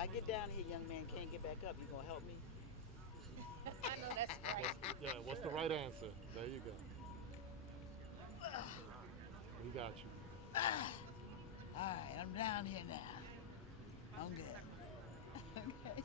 I get down here, young man, can't get back up. You gonna help me? I know that's right. What's the right answer? There you go. We got you. All right, I'm down here now. I'm good. Okay.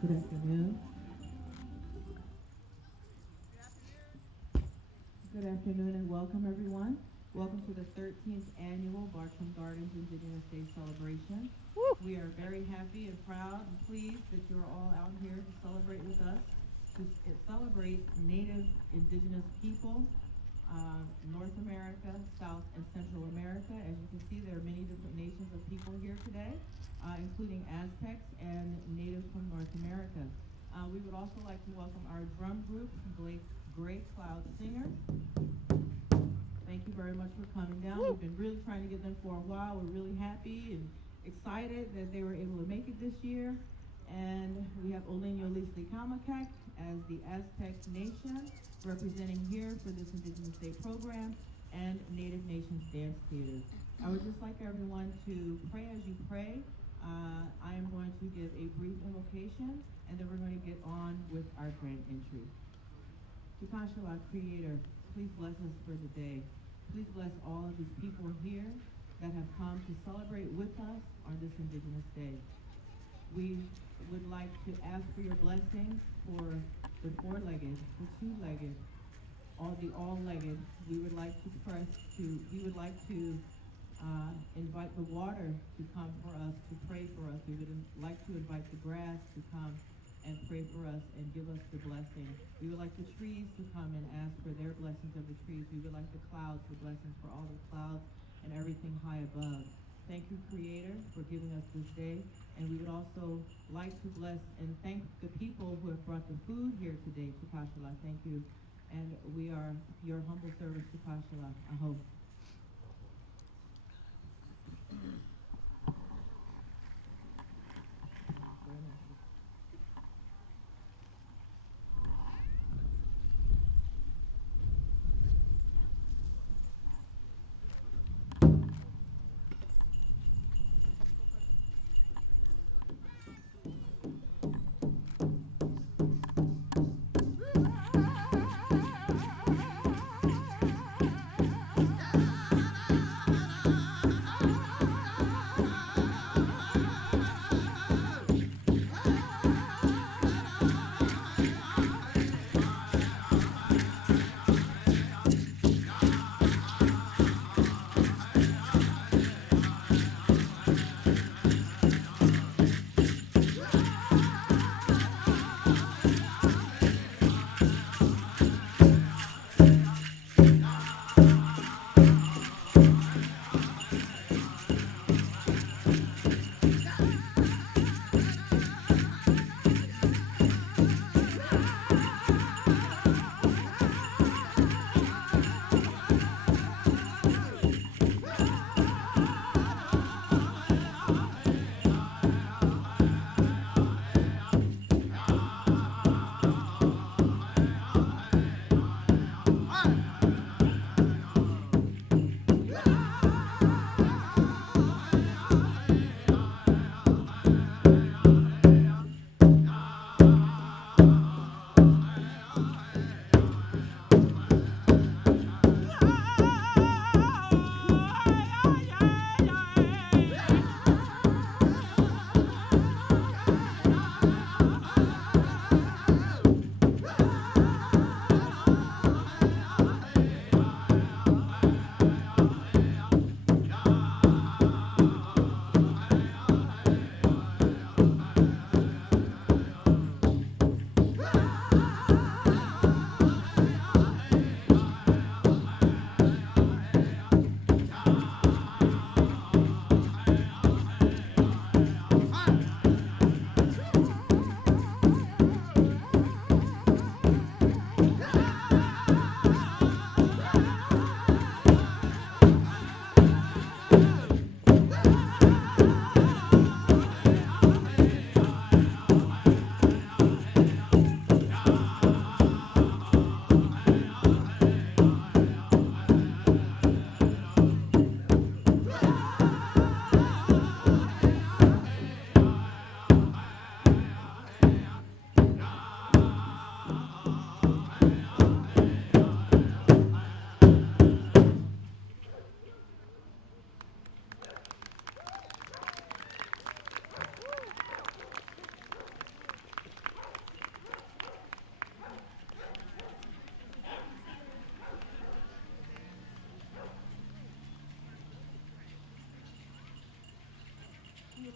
Good afternoon. Good afternoon and welcome everyone. Welcome to the 13th annual Bartram Gardens Indigenous Day Celebration. Woo! We are very happy and proud and pleased that you're all out here to celebrate with us, to celebrate Native Indigenous people, North America, South and Central America. As you can see, there are many different nations of people here today, including Aztecs and natives from North America. We would also like to welcome our drum group, Gray Cloud Singers. Thank you very much for coming down. We've been really trying to get them for a while. We're really happy and excited that they were able to make it this year. And we have Ollin Yoliztli Calmecac as the Aztec Nation representing here for this Indigenous Day program and Native Nations Dance Theater. I would just like everyone to pray as you pray. I am going to give a brief invocation and then we're going to get on with our grand entry. Tukashala, Creator, please bless us for the day. Please bless all of these people here that have come to celebrate with us on this Indigenous Day. We would like to ask for your blessings for the four-legged, the two-legged, all-legged. We would like to invite the water to come for us, to pray for us. We would like to invite the grass to come and pray for us and give us the blessing. We would like the trees to come and ask for their blessings of the trees. We would like the clouds, the blessings for all the clouds and everything high above. Thank you, Creator, for giving us this day. And we would also like to bless and thank the people who have brought the food here today to Kashala. Thank you. And we are your humble servants to Kashala. Aho.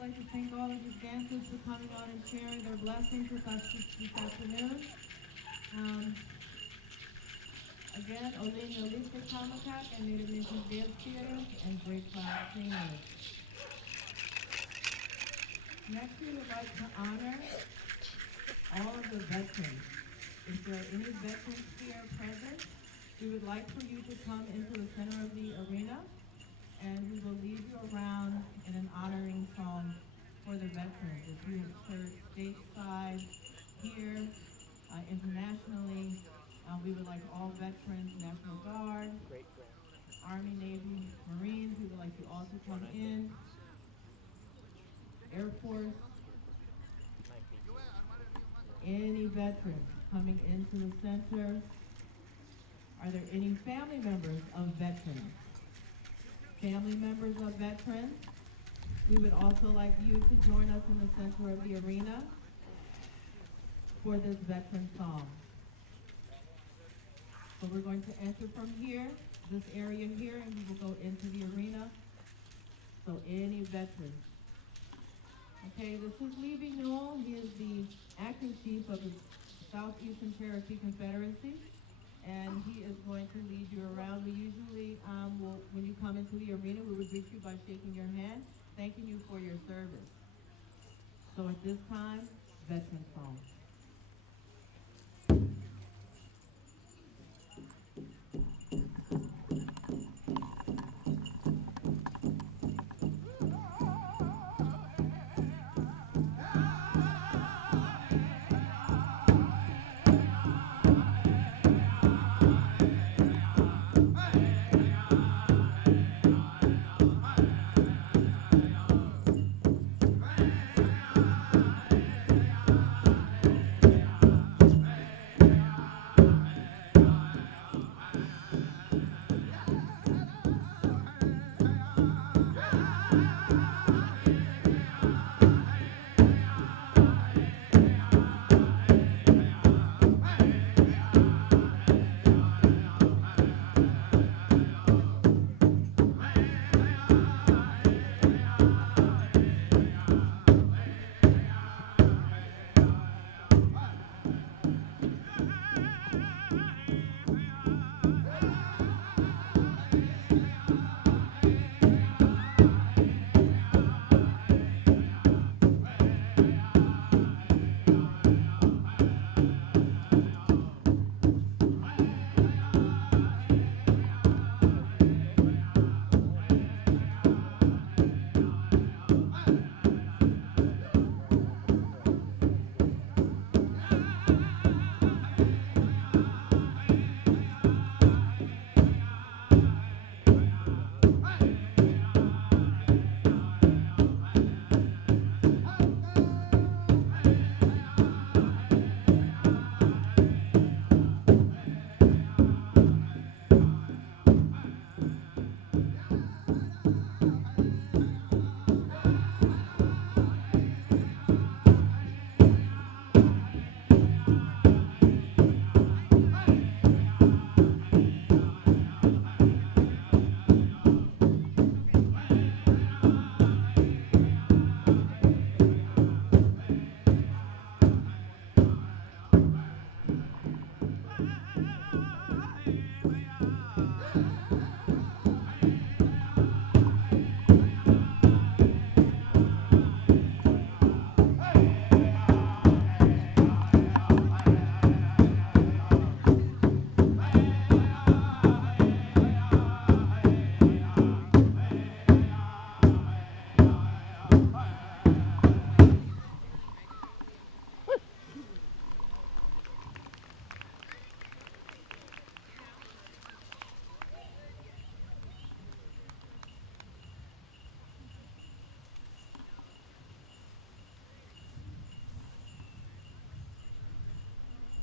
like to thank all of these dancers for coming out and sharing their blessings with us this afternoon. Again, Ollin Yoliztli Calmecac and Native Nations Dance Theater and Great Cloud Singers. Next, we would like to honor all of the veterans. If there are any veterans here present, we would like for you to come into the center of the arena, and we will lead you around in an honoring song for the veterans. If you have served stateside, here, internationally, we would like all veterans, National Guard, Army, Navy, Marines, we would like you all to come in, Air Force, any veterans coming into the center. Are there any family members of veterans? Family members of veterans? We would also like you to join us in the center of the arena for this veteran song. So we're going to enter from here, this area here, and we will go into the arena. So any veterans. Okay, this is Levy Newell. He is the acting chief of the Southeastern Cherokee Confederacy, and he is going to lead you around. We usually, when you come into the arena, we would greet you by shaking your hand, thanking you for your service. So at this time, veteran song.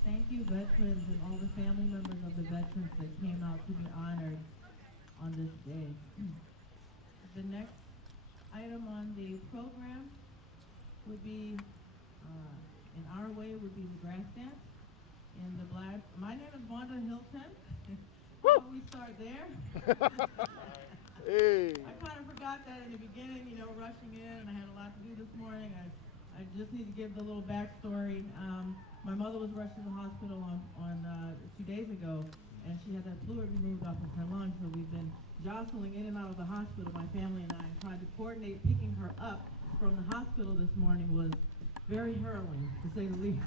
Thank you, veterans, and all the family members of the veterans that came out to be honored on this day. The next item on the program would be, in our way, would be the grass dance. In the black, my name is Wanda Hilton. Why don't we start there? Hey. I kind of forgot that in the beginning, rushing in, and I had a lot to do morning. I just need to give the little backstory. My mother was rushed to the hospital on 2 days ago, and she had that fluid removed off of her lungs, so we've been jostling in and out of the hospital, my family and I, and trying to coordinate picking her up from the hospital this morning was very hurling, to say the least.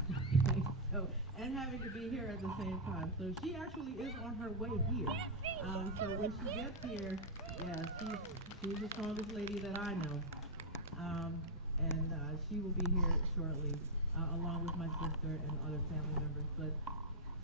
So, and having to be here at the same time. So she actually is on her way here. So when she gets here, yeah, she's the strongest lady that I know. And she will be here shortly, along with my sister and other family members. But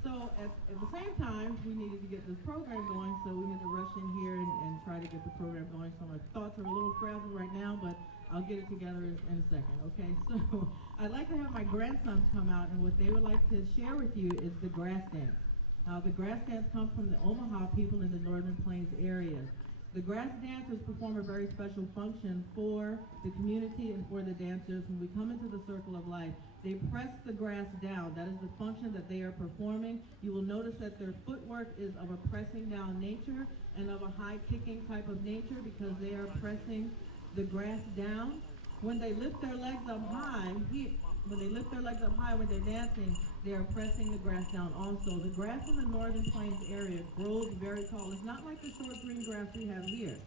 so at the same time, we needed to get this program going, so we had to rush in here and try to get the program going. So my thoughts are a little frazzled right now, but I'll get it together in a second, okay? So I'd like to have my grandsons come out, and what they would like to share with you is the grass dance. The grass dance comes from the Omaha people in the Northern Plains area. The grass dancers perform a very special function for the community and for the dancers. When we come into the circle of life, they press the grass down. That is the function that they are performing. You will notice that their footwork is of a pressing down nature and of a high kicking type of nature because they are pressing the grass down. When they lift their legs up high, when they're dancing, they are pressing the grass down also. The grass in the Northern Plains area grows very tall. It's not like the short green grass we have here.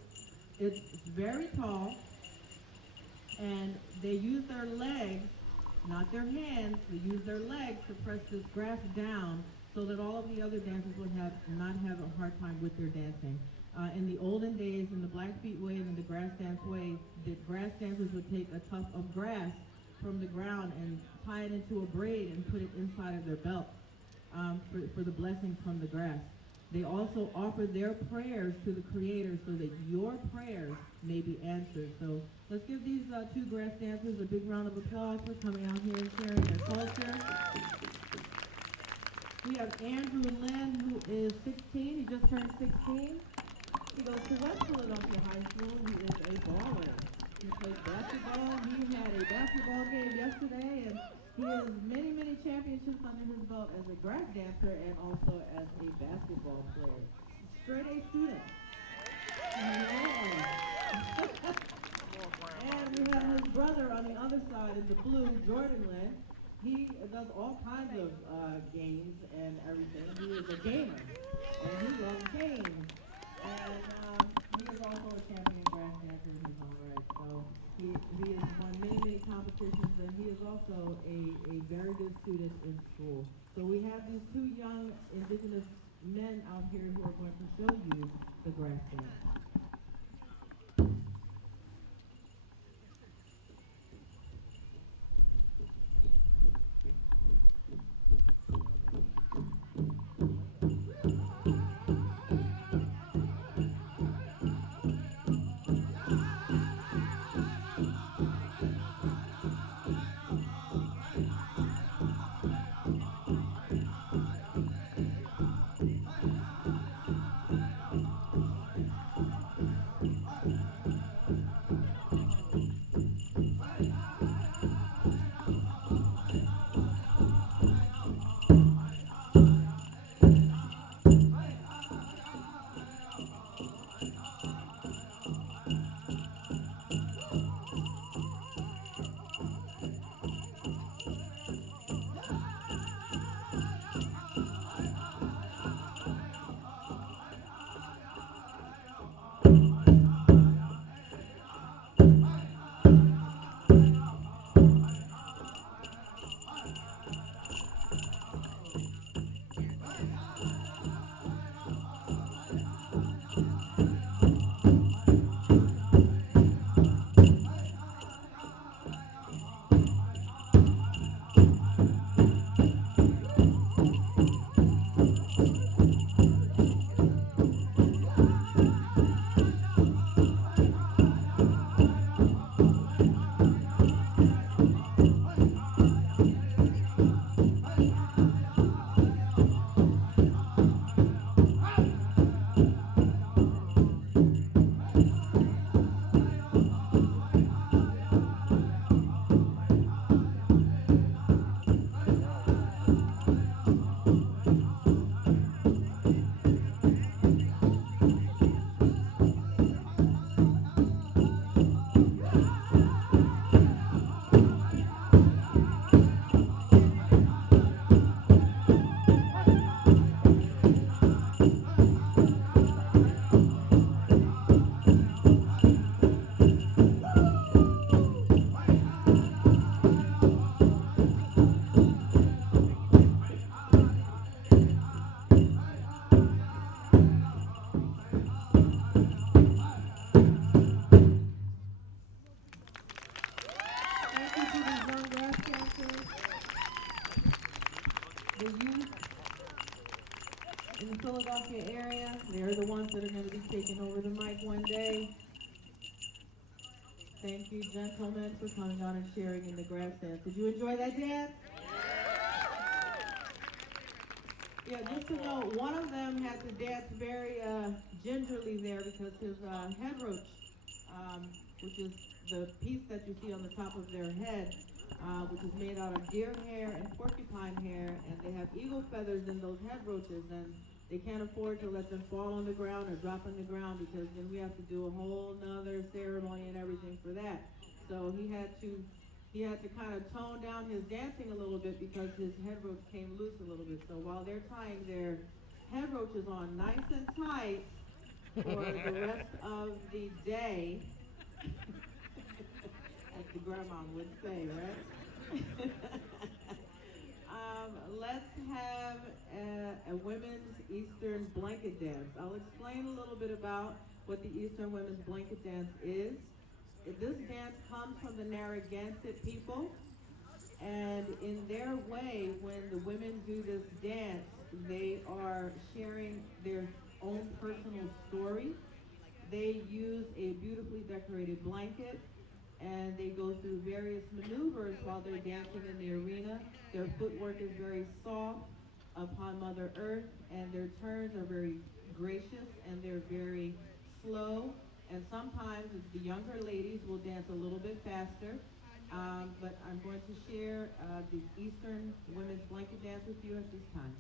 It's very tall, and they use their legs, not their hands, they use their legs to press this grass down so that all of the other dancers would not have a hard time with their dancing. In the olden days, in the Blackfeet way and in the grass dance way, the grass dancers would take a tuft of grass from the ground and tie it into a braid and put it inside of their belt for the blessings from the grass. They also offer their prayers to the Creator so that your prayers may be answered. So let's give these two grass dancers a big round of applause for coming out here and sharing their culture. We have Andrew Lynn, who is 16. He just turned 16. He goes to West Philadelphia High School. He is a baller. He plays basketball. He had a basketball game yesterday, and he has many, many championships under his belt as a grass dancer and also as a basketball player. Straight A student. And we have his brother on the other side in the blue, Jordan Lynn. He does all kinds of games and everything. He is a gamer, and he loves games. And he is also a champion grass dancer in his own right. So he has won many, many competitions, and he is also a very good student in school. So we have these two young Indigenous men out here who are going to show you the grass dance. Philadelphia area. They're the ones that are going to be taking over the mic one day. Thank you, gentlemen, for coming out and sharing in the grass dance. Did you enjoy that dance? Yeah, just to know, one of them had to dance very gingerly there because his head roach, which is the piece that you see on the top of their head, which is made out of deer hair and porcupine hair, and they have eagle feathers in those head roaches, and they can't afford to let them fall on the ground or drop on the ground because then we have to do a whole nother ceremony and everything for that. So he had to kind of tone down his dancing a little bit because his head roach came loose a little bit. So while they're tying their head roaches on nice and tight for the rest of the day, as the grandma would say, right? Let's have a women's Eastern blanket dance. I'll explain a little bit about what the Eastern women's blanket dance is. This dance comes from the Narragansett people, and in their way, when the women do this dance, they are sharing their own personal story. They use a beautifully decorated blanket, and they go through various maneuvers while they're dancing in the arena. Their footwork is very soft upon Mother Earth, and their turns are very gracious, and they're very slow. And sometimes the younger ladies will dance a little bit faster. But I'm going to share the Eastern women's blanket dance with you at this time.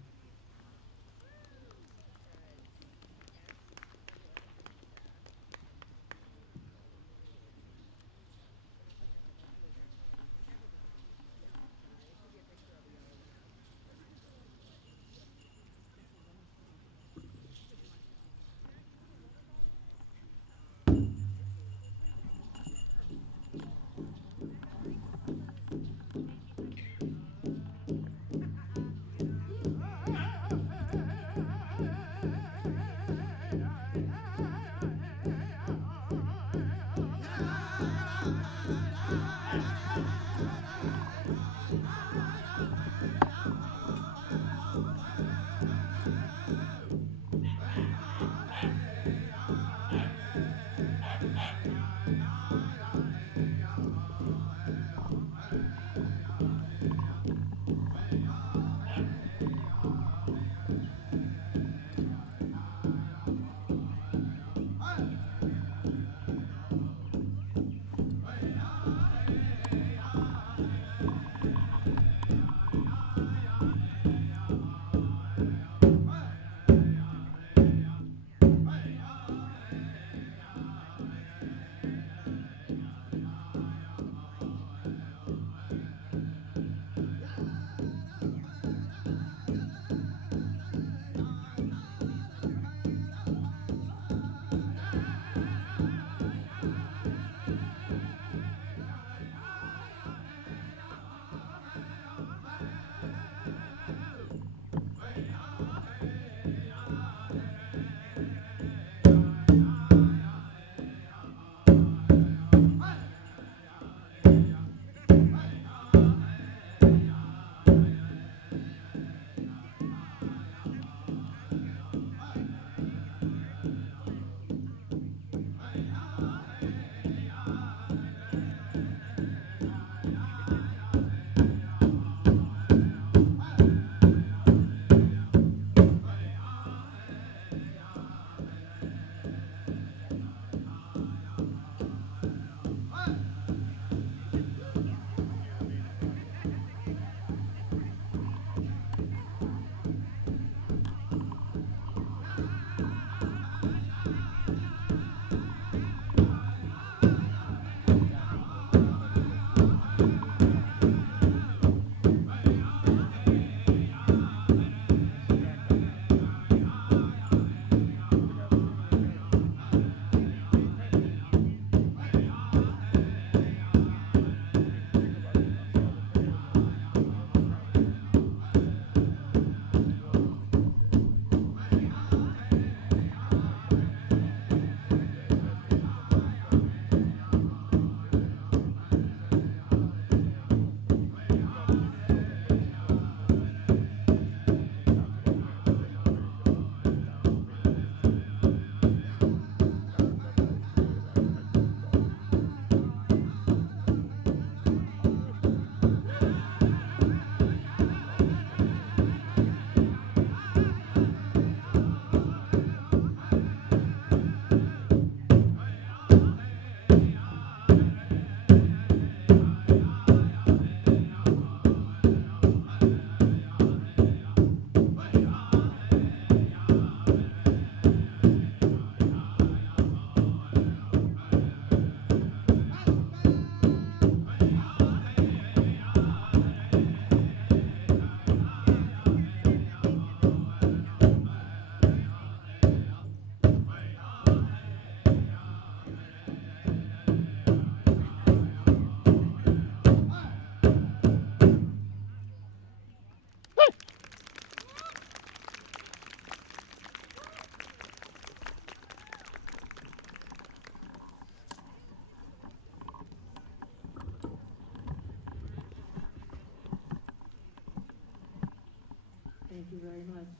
very much.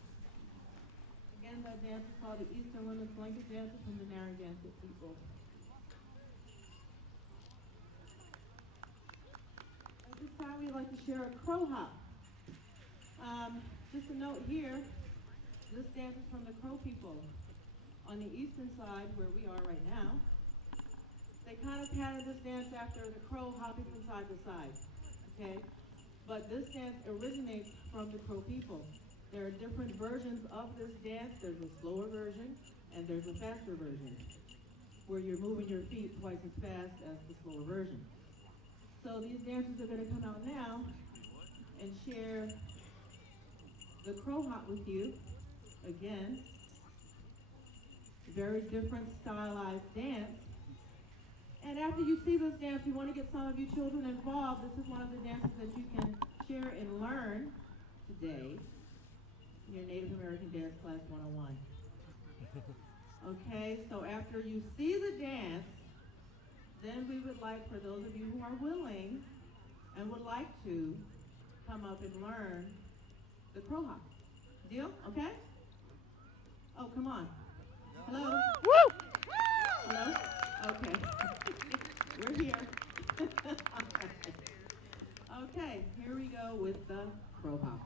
Again, that dance is called the Eastern Women's Blanket Dance from the Narragansett people. At this time, we'd like to share a crow hop. Just a note here, this dance is from the Crow people. On the eastern side, where we are right now, they kind of patterned this dance after the crow hopping from side to side, okay? But this dance originates from the Crow people. There are different versions of this dance. There's a slower version, and there's a faster version, where you're moving your feet twice as fast as the slower version. So these dancers are gonna come out now and share the crow hop with you. Again, very different stylized dance. And after you see this dance, we want to get some of you children involved. This is one of the dances that you can share and learn today in your Native American Dance Class 101. Okay, so after you see the dance, then we would like for those of you who are willing and would like to come up and learn the crow hop. Deal? Okay? Oh, come on. Hello? Woo! Hello? Okay. We're here. Okay, here we go with the crow hop.